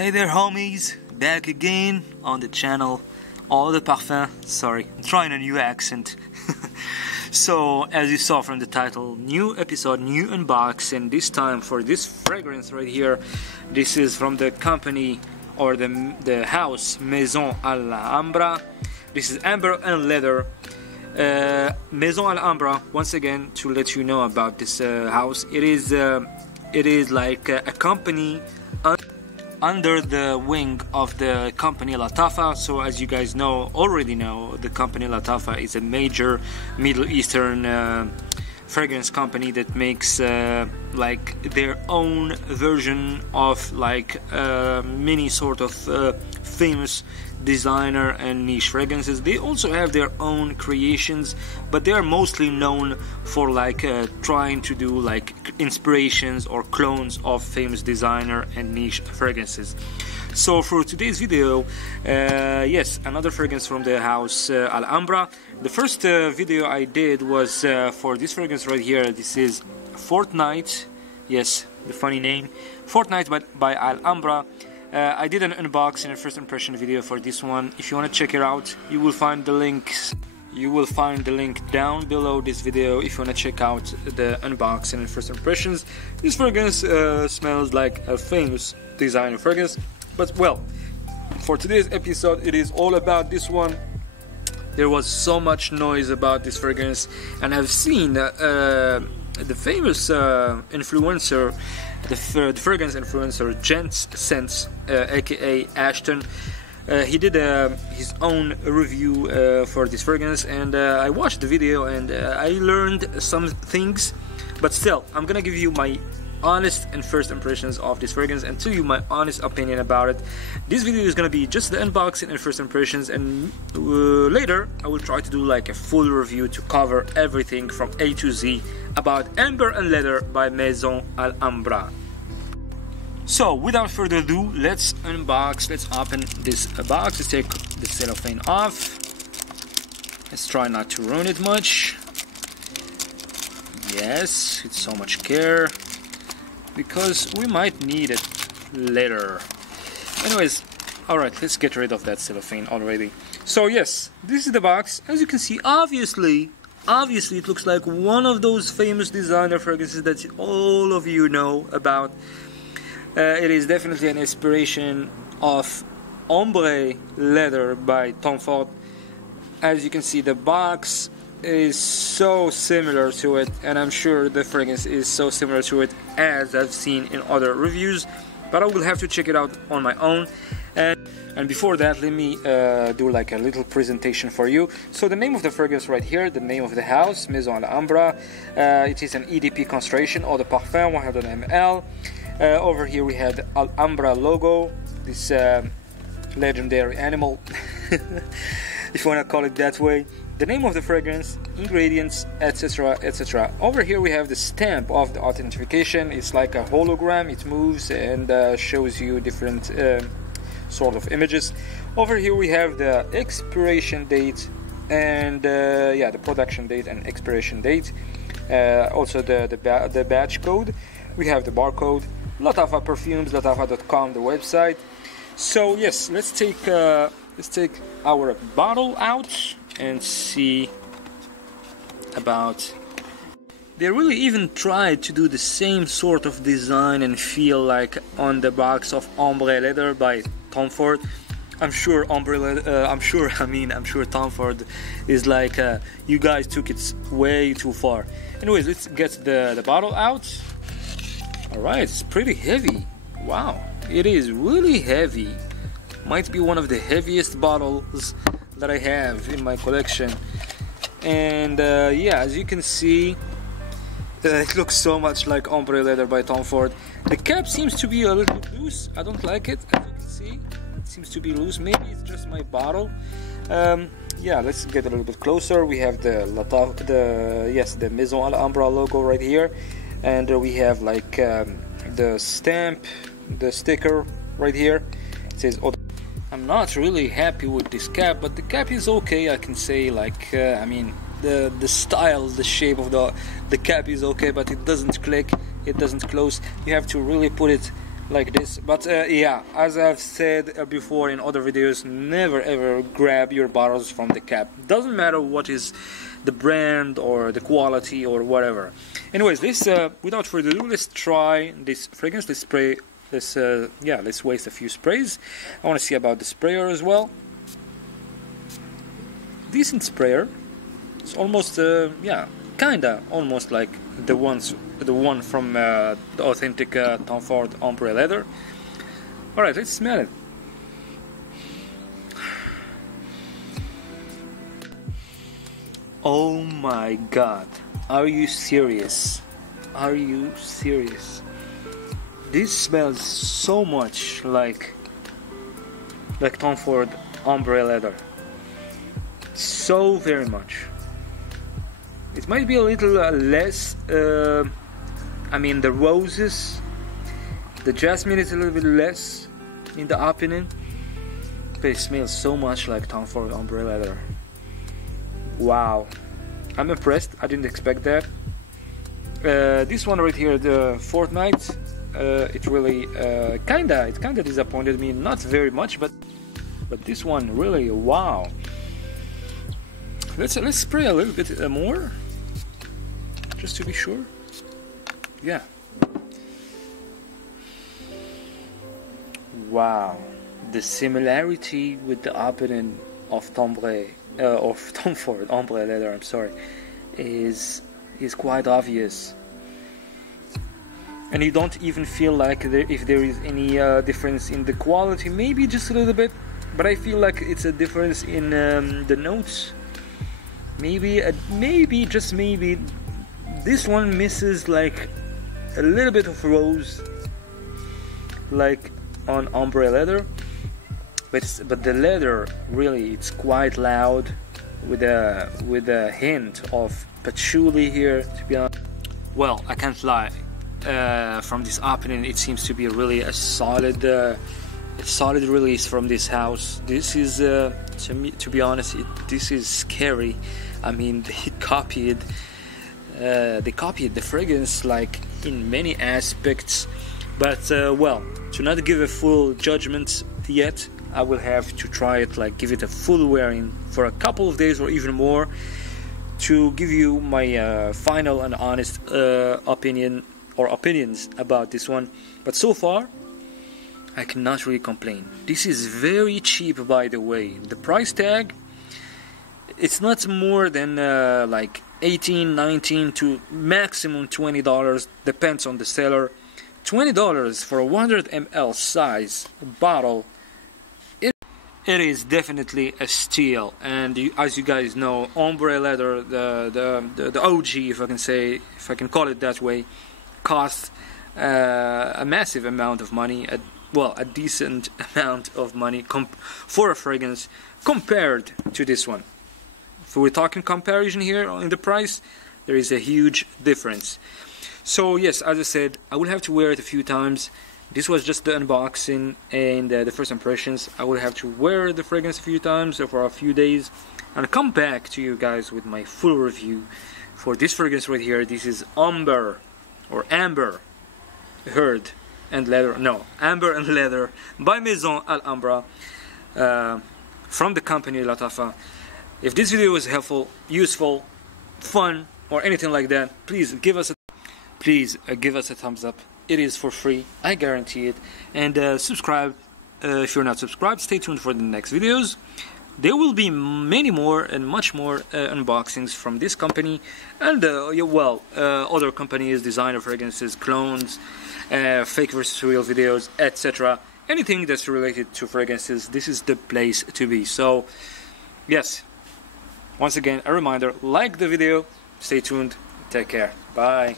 Hey there homies, back again on the channel AL HAMBRA. Sorry, I'm trying a new accent. So as you saw from the title, new episode, new unboxing. This time for this fragrance right here. This is from the company or the house Maison AL HAMBRA. This is amber and leather. Maison AL HAMBRA, once again, to let you know about this house. It is like a company under the wing of the company Lattafa. So as you guys already know, the company Lattafa is a major Middle Eastern fragrance company that makes like their own version of like many sort of famous designer and niche fragrances. They also have their own creations, but they are mostly known for like trying to do like inspirations or clones of famous designer and niche fragrances. So for today's video, yes, another fragrance from the house AL HAMBRA. The first video I did was for this fragrance right here. This is Fortnight. Yes, the funny name, Fortnight by AL HAMBRA. I did an unboxing and first impression video for this one. If you want to check it out, you will find the links. You will find the link down below this video if you want to check out the unboxing and first impressions. This fragrance smells like a famous designer fragrance, but well, for today's episode it is all about this one. There was so much noise about this fragrance, and I've seen the famous influencer, the fragrance influencer Gents Scents, aka Ashton. He did his own review for this fragrance, and I watched the video and I learned some things, but still I'm gonna give you my honest and first impressions of this fragrance and tell you my honest opinion about it. This video is gonna be just the unboxing and first impressions, and later I will try to do like a full review to cover everything from A to Z about Amber and Leather by Maison AL HAMBRA. So without further ado, let's unbox, let's open this box. Let's take the cellophane off. Let's try not to ruin it much. Yes, it's so much care, because we might need it later. Anyways, alright, let's get rid of that cellophane already. So yes, this is the box. As you can see, obviously it looks like one of those famous designer fragrances that all of you know about. It is definitely an inspiration of Ombre Leather by Tom Ford. As you can see, the box is so similar to it, and I'm sure the fragrance is so similar to it as I've seen in other reviews, but I will have to check it out on my own. And before that, let me do like a little presentation for you. So the name of the fragrance right here, the name of the house, Maison AL HAMBRA. It is an EDP concentration, Eau de Parfum, 100 ml. Over here we have the AL HAMBRA logo, this legendary animal, if you want to call it that way. The name of the fragrance, ingredients, etc, etc. Over here we have the stamp of the authentication. It's like a hologram. It moves and shows you different sort of images. Over here we have the expiration date and yeah, the production date and expiration date. Also the batch code. We have the barcode. Lattafa perfumes, lattafa.com, the website. So yes, let's take our bottle out and see about. They really even tried to do the same sort of design and feel like on the box of Ombre Leather by Tom Ford. I'm sure I'm sure Tom Ford is like, you guys took it way too far. Anyways, let's get the bottle out. Alright, it's pretty heavy. Wow, it is really heavy. Might be one of the heaviest bottles that I have in my collection. And yeah, as you can see, it looks so much like Ombre Leather by Tom Ford. The cap seems to be a little bit loose. I don't like it, as you can see. It seems to be loose. Maybe it's just my bottle. Yeah, let's get a little bit closer. We have the Maison AL HAMBRA logo right here. And we have like the stamp, the sticker right here. It says, I'm not really happy with this cap, but the cap is okay. I can say, like, I mean, the style, the shape of the cap is okay, but it doesn't click, it doesn't close. You have to really put it like this. But yeah, as I've said before in other videos, never ever grab your bottles from the cap. Doesn't matter what is the brand or the quality or whatever. Anyways, this without further ado, let's try this fragrance. Let's spray. Let's waste a few sprays. I want to see about the sprayer as well. Decent sprayer. It's almost kinda almost like the one from the authentic Tom Ford Ombre leather. All right, let's smell it. Oh my God! Are you serious? Are you serious? This smells so much like Tom Ford Ombre leather. So very much. It might be a little less. I mean, the roses, the jasmine is a little bit less in the opening, but it smells so much like Tom Ford Ombre leather. Wow, I'm impressed. I didn't expect that. This one right here, the Fortnite, it really kinda disappointed me. Not very much, but this one really, wow. Let's spray a little bit more, just to be sure. Yeah. Wow, the similarity with the opening of Tom Ford Ombre leather, I'm sorry, is quite obvious, and you don't even feel like if there is any difference in the quality. Maybe just a little bit, but I feel like it's a difference in the notes. Maybe just maybe this one misses like a little bit of rose, like on Ombre leather, but the leather really, it's quite loud with a hint of patchouli here, to be honest. Well, I can't lie, from this opening it seems to be really a solid release from this house. This is to be honest, this is scary. I mean, they copied the fragrance like in many aspects, but well, to not give a full judgment yet, I will have to try it, like give it a full wearing for a couple of days or even more, to give you my final and honest opinions about this one. But so far, I cannot really complain. This is very cheap, by the way. The price tag, it's not more than like $18, $19 to maximum $20, depends on the seller. $20 for a 100 ml size bottle, it is definitely a steal. And as you guys know, Ombre leather, the OG, if I can call it that way, costs a massive amount of money. A decent amount of money for a fragrance compared to this one. If we're talking comparison here in the price, there is a huge difference. So yes, as I said, I will have to wear it a few times. This was just the unboxing and the first impressions. I will have to wear the fragrance a few times for a few days and come back to you guys with my full review for this fragrance right here. This is Amber Heard and Leather, no, Amber and Leather by Maison AL HAMBRA, from the company Latafa. If this video was helpful, useful, fun, or anything like that, please give us a thumbs up. It is for free, I guarantee it. And subscribe if you're not subscribed. Stay tuned for the next videos. There will be many more and much more unboxings from this company and other companies, designer fragrances, clones, fake versus real videos, etc. Anything that's related to fragrances, this is the place to be. So yes, once again, a reminder, like the video, stay tuned, take care, bye.